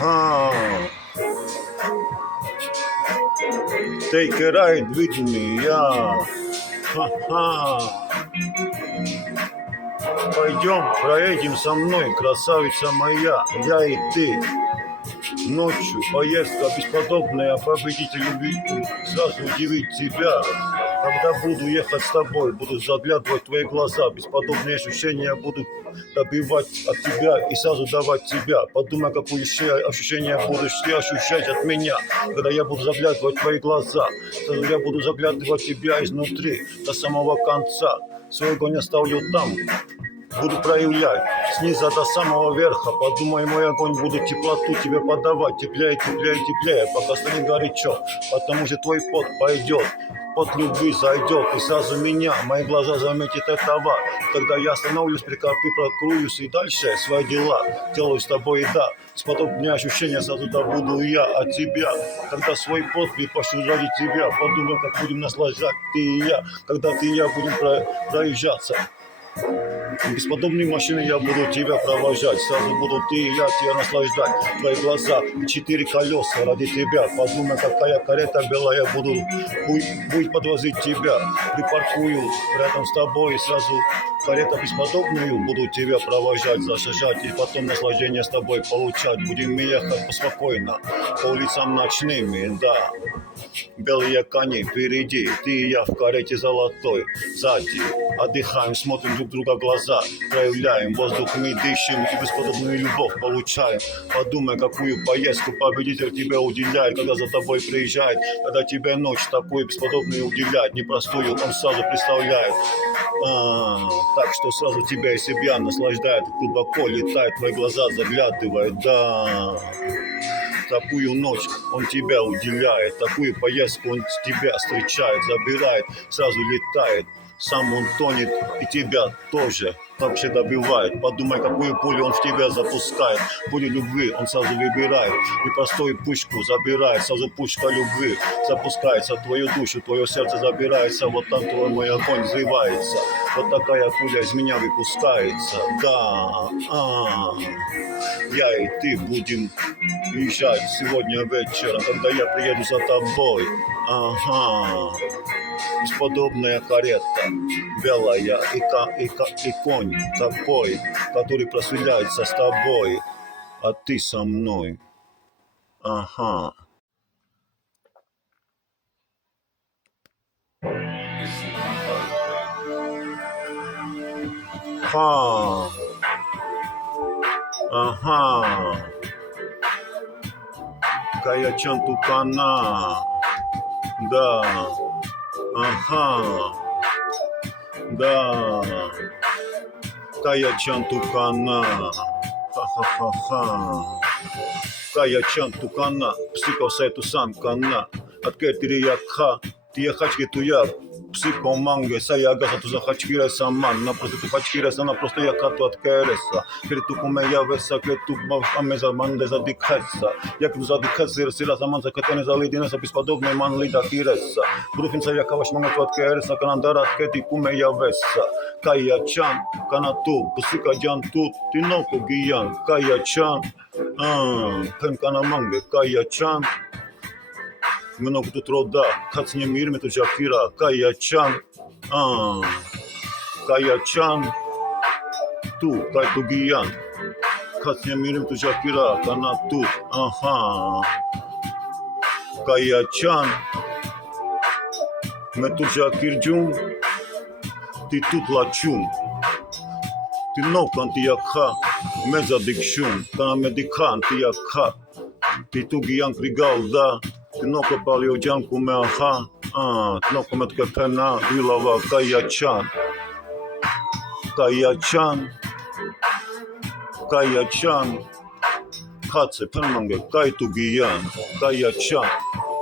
Ha. Take a ride with me, yeah. Ха-ха. Пойдем, проедем со мной, красавица моя, я и ты. Ночью поездка бесподобная, победитель любви, сразу удивить тебя. Когда буду ехать с тобой, буду заглядывать в твои глаза, бесподобные ощущения буду добивать от тебя и сразу давать тебя. Подумай, какое ощущение будешь ты ощущать от меня, когда я буду заглядывать в твои глаза. Сразу я буду заглядывать в тебя изнутри, до самого конца. Своего не оставлю там. Буду проявлять снизу до самого верха. Подумай, мой огонь, буду теплоту тебе подавать. Теплее, теплее, теплее, пока станет горячо. Потому что твой пот пойдет, пот любви зайдет. И сразу меня, мои глаза заметят этого. Тогда я остановлюсь, прокруюсь и дальше свои дела делаю с тобой, да. Бесподобные ощущения сразу добуду я от тебя. Когда свой пот припашу ради тебя. Подумай, как будем наслаждать ты и я. Когда ты и я будем проезжаться. Бесподобной машиной я буду тебя провожать. Сразу буду ты и я тебя наслаждать. Твои глаза и 4 колеса ради тебя. Подумай, какая карета белая буду будет подвозить тебя. Припаркую рядом с тобой. Сразу карета бесподобную буду тебя провожать, зашажать. И потом наслаждение с тобой получать. Будем ехать поспокойно по улицам ночными, да. Белые кони впереди, ты и я в карете золотой. Сзади отдыхаем, смотрим друг друга в глаза, проявляем воздух, мы дышим и бесподобную любовь получаем. Подумай, какую поездку победитель тебе уделяет, когда за тобой приезжает, когда тебе ночь такую бесподобную уделяет, непростую он сразу представляет. Так что сразу тебя и себя наслаждает, глубоко летает, твои глаза заглядывает, да. Такую ночь он тебя уделяет, такую поездку он тебя встречает, забирает, сразу летает. Сам он тонет и тебя тоже вообще добивает. Подумай, какую пулю он в тебя запускает. Пулю любви он сразу выбирает. И простую пушку забирает. Сразу пушка любви запускается. Твою душу, твое сердце забирается. Вот там твой мой огонь взрывается. Вот такая пуля из меня выпускается. Да, я и ты будем езжать сегодня вечером, когда я приеду за тобой. Ага. Бесподобная карета, белая и конь такой, который просветляется с тобой, а ты со мной. Ага. Ха. Ага. Каячан Тукана. Да. Ага, да, Каячан Тукана, ха-ха-ха-ха, Каячан Тукана, психосайту сам кана, от Кетирияка, Тияхачки туя, психоманге, Саягаса ту захачкира саман, напросто ту хачкираса, напросто якату от Кереса, Криту кумея веса, Криту амеза манде задикхеса, як задикхеса, Сира саман закатене залидинеса, бесподобный ман лида хиреса, Брухинса якаваш мангату от Кереса, Канандара от Кети кумея веса, Каячан, Канату, Псикадян тут, Тиноку гиян, Каячан, Пенканаманге, Каячан, много тут рода, кацне мирме ту жахира, Каячан, Каячан, ту, кайту гиян, кацне мирме ту жахира, кана тут, ага, Каячан, me tu жахирджум, ти тут лачум, ти нокан ти якха, me задикшум, кана медикан ти якха, ти ту гиян кригал, да, Тноко палиоджанку меаха, тноко меткепена, вилава Каячан. Каячан, Каячан, Хаце, Пенманге, Кайту Гиян, Каячан,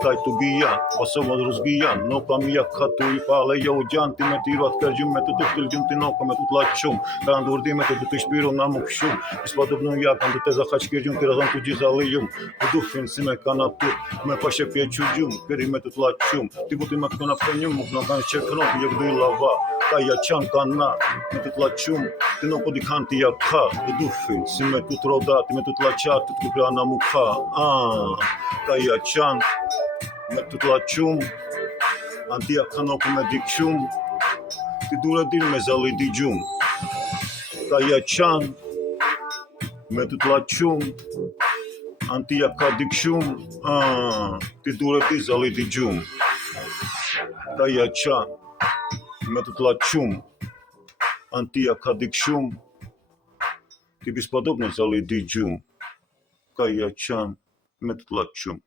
taj të gijan, paso më druzgijan, no kam ja katu i pale, jo gjan, ti me tirat kërgjum, me të duktil gjum, ti no me të t'laq qum, ka ndurdime të të shpiru na më këshum, ispa të pënu ja, kanë të teza ka qkirgjum, ti razon të gjizallijum, të dufin si me kanatur, me pashe pje qurgjum, këri me të t'laq qum, ti buti me të këna fënjum, nuk në kanë qekron, ti jek duj lava, ka ja qanë kana, me të t'laq qum, ti no po di kanë ti ja ka, të dufin, si me të t'rodat, me të t'laqat, të t'kupra na mu ka, ka ja qanë, me të t'laq qum, antia kanë ku me dik qum, ti dure din me zali di gjum, ka ja qanë, me të t'laq qum, antia ka dik qum, ti dure di zali di gjum, ka ja qanë, me të t'laq qum, antia ka dik qum, ti bispodobne zali di gjum, ka ja qanë, me të t'laq qum.